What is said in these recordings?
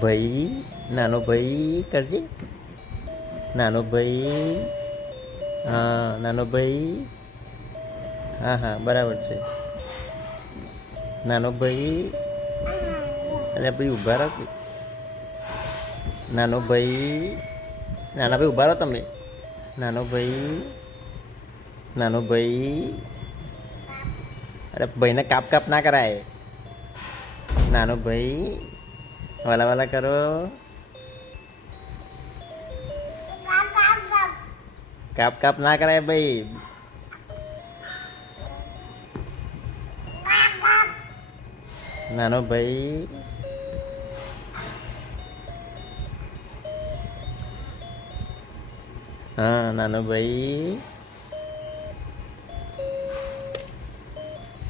ભાઈ, નાનો ભાઈ કરજે. નાનો ભાઈ. હા, નાનો ભાઈ. હા હા, બરાબર છે. નાનો ભાઈ. અરે ભાઈ ઊભા રહો કે. નાનો ભાઈ. નાના ભાઈ ઊભા રહો તમે. નાનો ભાઈ. નાનો ભાઈ. અરે ભાઈને કાપ કાપ ના કરાય. નાનો ભાઈ. વાલા વાલા કરો. કાપ કાપ ના કરાય ભાઈ. નાનો ભાઈ. હા, નાનો ભાઈ.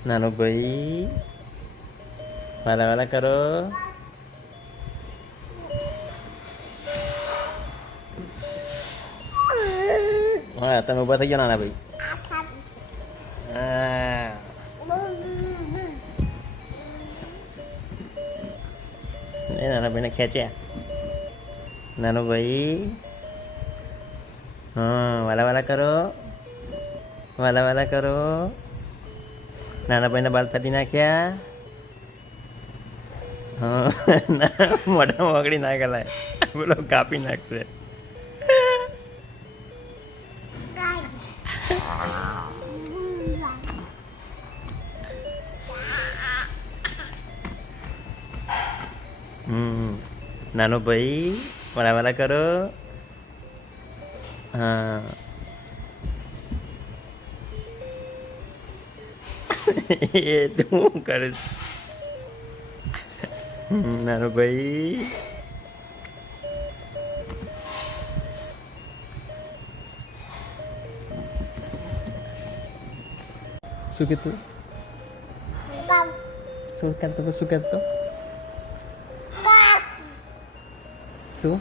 નાનો ભાઈ. વાલા વાલા કરો. હા, તમે ઊભા થઈ જાઓ નાના ભાઈ. હા. નાના ભાઈને ખેંચ્યા. નાનો ભાઈ. હા, વાલા વાલા કરો. વાલા વાલા કરો. નાના ભાઈના બાલ કાઢી નાખ્યા. હા, મોઢામાં ઓગળી ના ગલાય. બોલો કાપી નાખશે. નાનો ભાઈ. વાલા વાલા કરો. હા. એ તું કરીશ. નાનો ભાઈ. શું કીધું? શું કરતો? શું કરતો? શું?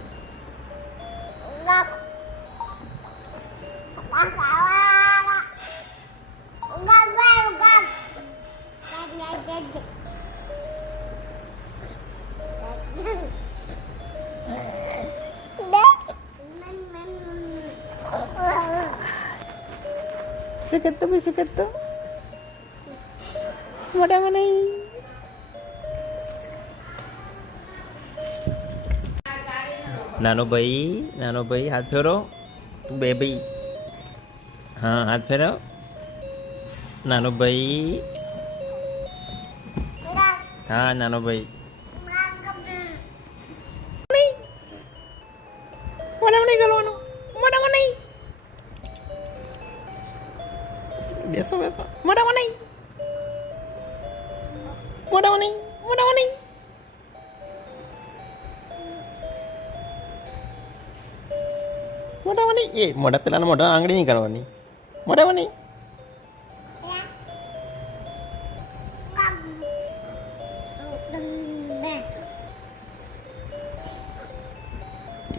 Suka tu moda mana ini? નાનો ભાઈ હાથ ફેરો. તું બે ભાઈ. હા, હાથ ફેરો. નાનો ભાઈ. હા, નાનો ભાઈ. મોઢામાં નહીં ગળવાનું. મોઢામાં નહીં. બેસો બેસો. મોઢામાં નહીં. મોઢામાં નહીં. મોઢામાં નહીં. મોઢામાં નહીં. એ મોઢા પેલાના મોઢા આંગળી નહીં કરવાની. મોઢામાં નહીં.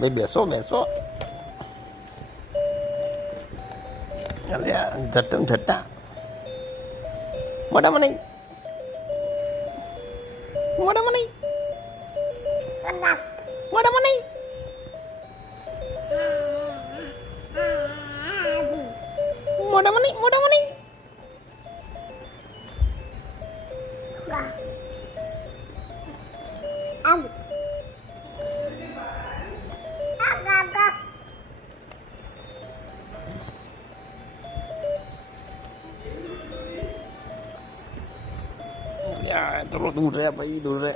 ભાઈ બેસો બેસો. જટ્ટમ જટ્ટા. મોઢામાં નહીં. મોઢામાં નહીં. મોઢામાં નહીં. મોઢામાં નહીં. મોઢામાં નહીં. यार चलो दूर रहे भाई, दूर रहे.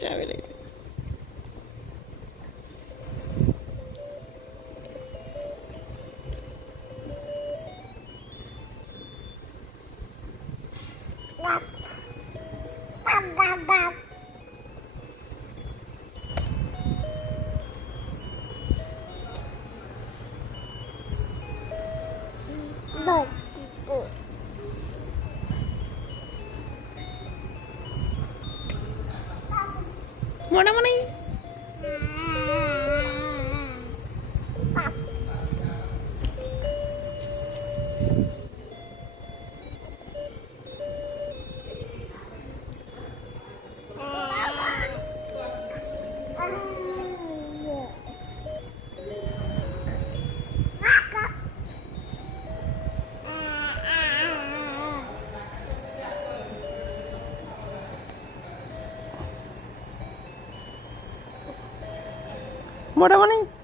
ચાવી લઈ. મોઢામાં નહીં. મોઢામાં નહીં.